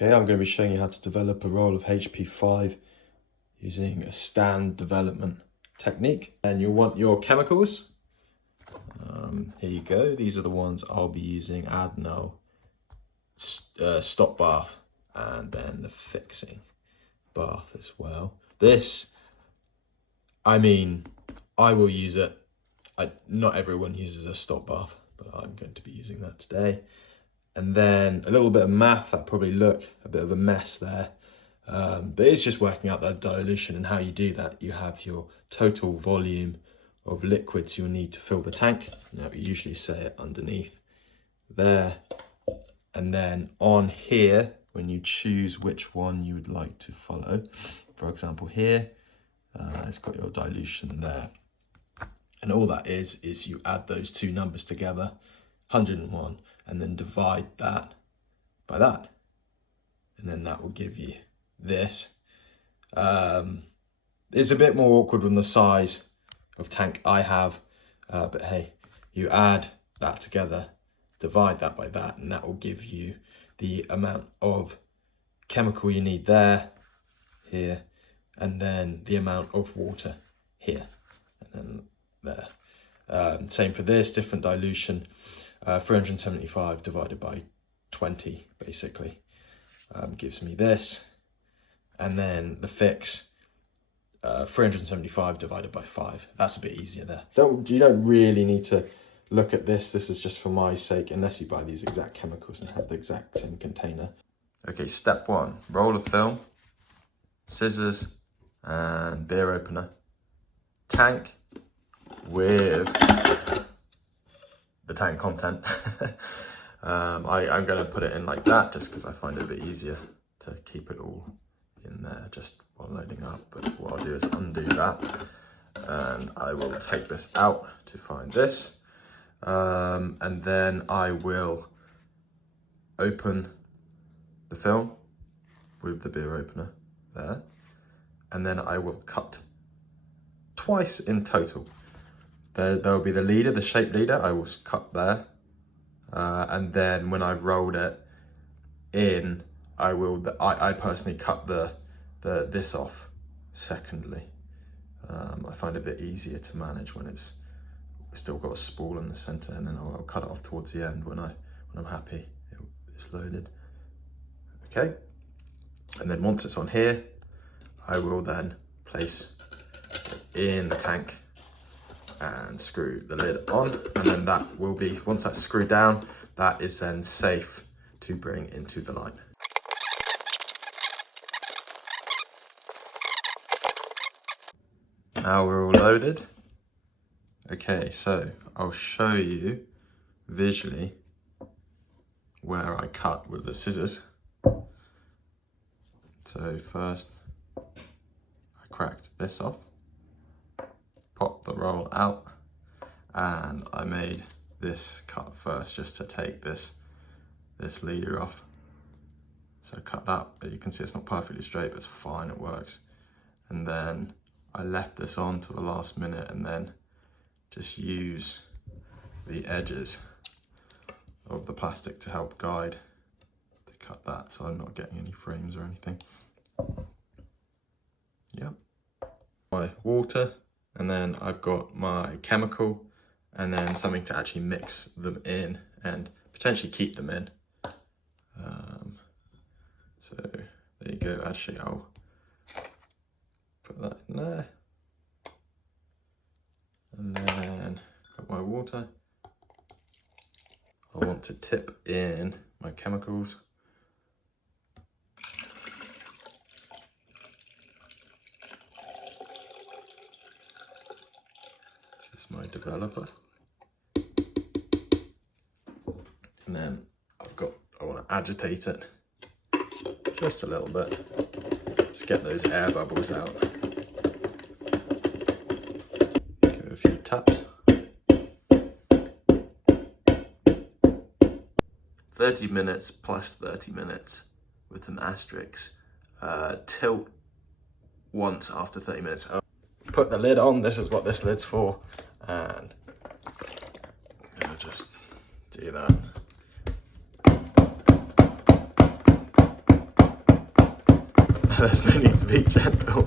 Okay, I'm going to be showing you how to develop a roll of HP5 using a stand development technique. And you'll want your chemicals. Here you go. These are the ones I'll be using: Adonal, stop bath, and then the fixing bath as well. This, I mean, I will use it. Not everyone uses a stop bath, but I'm going to be using that today. And then a little bit of math. That probably look a bit of a mess there, but it's just working out that dilution. And how you do that, you have your total volume of liquids you'll need to fill the tank. Now we usually say it underneath there, and then on here, when you choose which one you would like to follow, for example here, it's got your dilution there. And all that is you add those two numbers together, 101, and then divide that by that. And then that will give you this. It's a bit more awkward than the size of tank I have, but hey, you add that together, divide that by that, and that will give you the amount of chemical you need there, here, and then the amount of water here, and then there. Same for this, different dilution, 375 divided by 20 basically gives me this. And then the fix, 375 divided by 5. That's a bit easier there. You don't really need to look at this. This is just for my sake, unless you buy these exact chemicals and have the exact same container. Okay, step 1, roll of film, scissors and beer opener, tank with the tank content. I'm going to put it in like that just because I find it a bit easier to keep it all in there just while loading up. But what I'll do is undo that, and I will take this out to find this, and then I will open the film with the beer opener there, and then I will cut twice in total. There will be the leader, the shape leader, I will cut there. And then when I've rolled it in, I personally cut this off secondly. I find it a bit easier to manage when it's still got a spool in the center, and then I'll cut it off towards the end when I'm happy it's loaded. Okay, and then once it's on here, I will then place it in the tank and screw the lid on, and then that will be, once that's screwed down, that is then safe to bring into the line. Now we're all loaded. Okay, so I'll show you visually where I cut with the scissors. So first I cracked this off, pop the roll out, and I made this cut first just to take this leader off. So I cut that, but you can see it's not perfectly straight, but it's fine, it works. And then I left this on to the last minute, and then just use the edges of the plastic to help guide to cut that, so I'm not getting any frames or anything. Yep. My water, and then I've got my chemical, and then something to actually mix them in and potentially keep them in. So there you go. Actually, I'll put that in there, and then got my water. I want to tip in my chemicals. This is my developer. And then I want to agitate it just a little bit. Just get those air bubbles out. Give it a few taps. 30 minutes plus 30 minutes with an asterisk. Tilt once after 30 minutes. Put the lid on. This is what this lid's for. And I'm gonna just do that. there's no need to be gentle.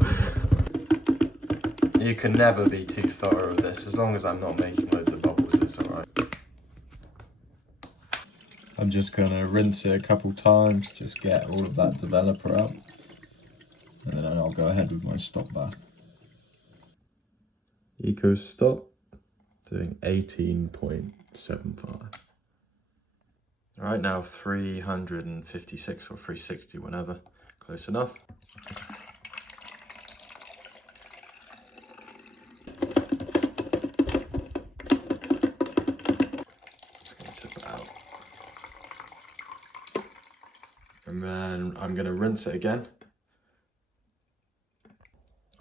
You can never be too thorough with this. As long as I'm not making loads of bubbles, it's alright. I'm just going to rinse it a couple times, just get all of that developer out. And then I'll go ahead with my stop bath. Eco stop, doing 18.75. Alright, now 356 or 360, whenever. Close enough. Just going to tip it out. And then I'm going to rinse it again.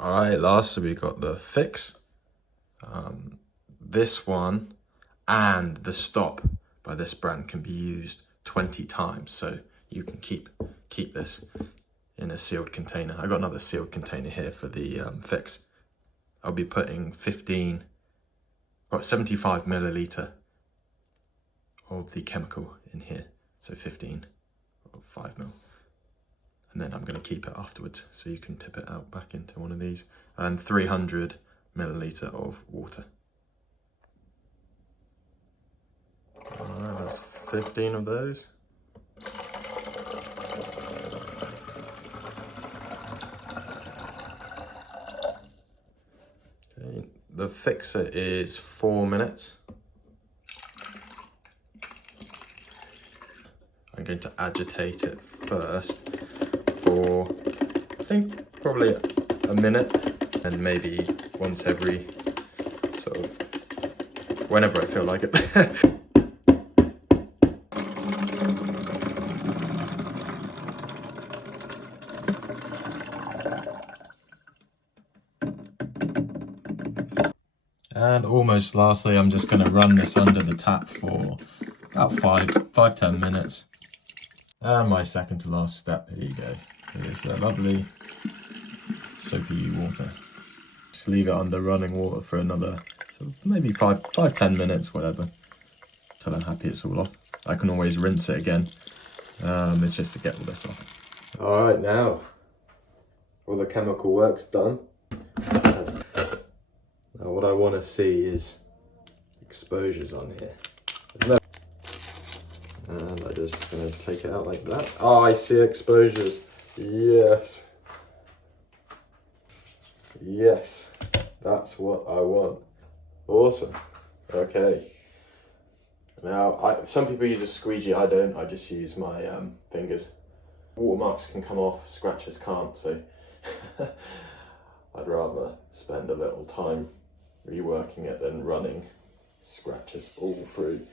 Alright, lastly we got the fix. This one and the stop by this brand can be used 20 times, so you can keep this in a sealed container. I got another sealed container here for the fix. I'll be putting 75 milliliter of the chemical in here, so 15 or 5 mil. And then I'm going to keep it afterwards, so you can tip it out back into one of these. And 300 milliliter of water. Alright, that's 15 of those. Okay, the fixer is 4 minutes. I'm going to agitate it first for, I think, probably a minute, and maybe once every sort of, whenever I feel like it. And almost lastly, I'm just going to run this under the tap for about 5-10 minutes. And my second to last step, here you go. Here's the lovely soapy water. Just leave it under running water for another sort of maybe 5-10 minutes, whatever, till I'm happy it's all off. I can always rinse it again. It's just to get all this off. All right, now all the chemical work's done. Now what I want to see is exposures on here. And I'm just going to take it out like that. Oh, I see exposures. Yes. Yes, that's what I want. Awesome. Okay. Now, some people use a squeegee. I don't. I just use my fingers. Watermarks can come off, scratches can't, so I'd rather spend a little time reworking it than running scratches all through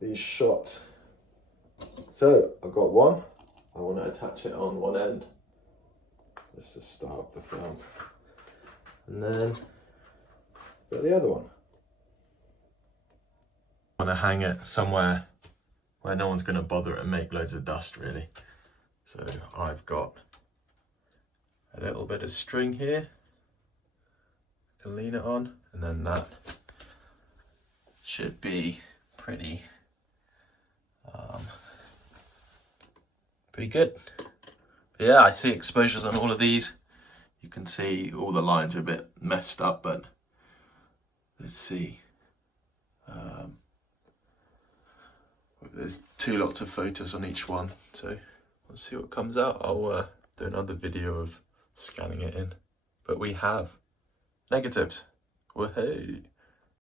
these shots. So I've got one. I want to attach it on one end just to start the film, and then got the other one. I want to hang it somewhere where no one's going to bother it and make loads of dust, really. So I've got a little bit of string here. I can lean it on, and then that should be pretty good. But yeah, I see exposures on all of these. You can see all the lines are a bit messed up, but let's see. There's 2 lots of photos on each one, so let's see what comes out. I'll do another video of scanning it in. But we have negatives. Whoa-hey.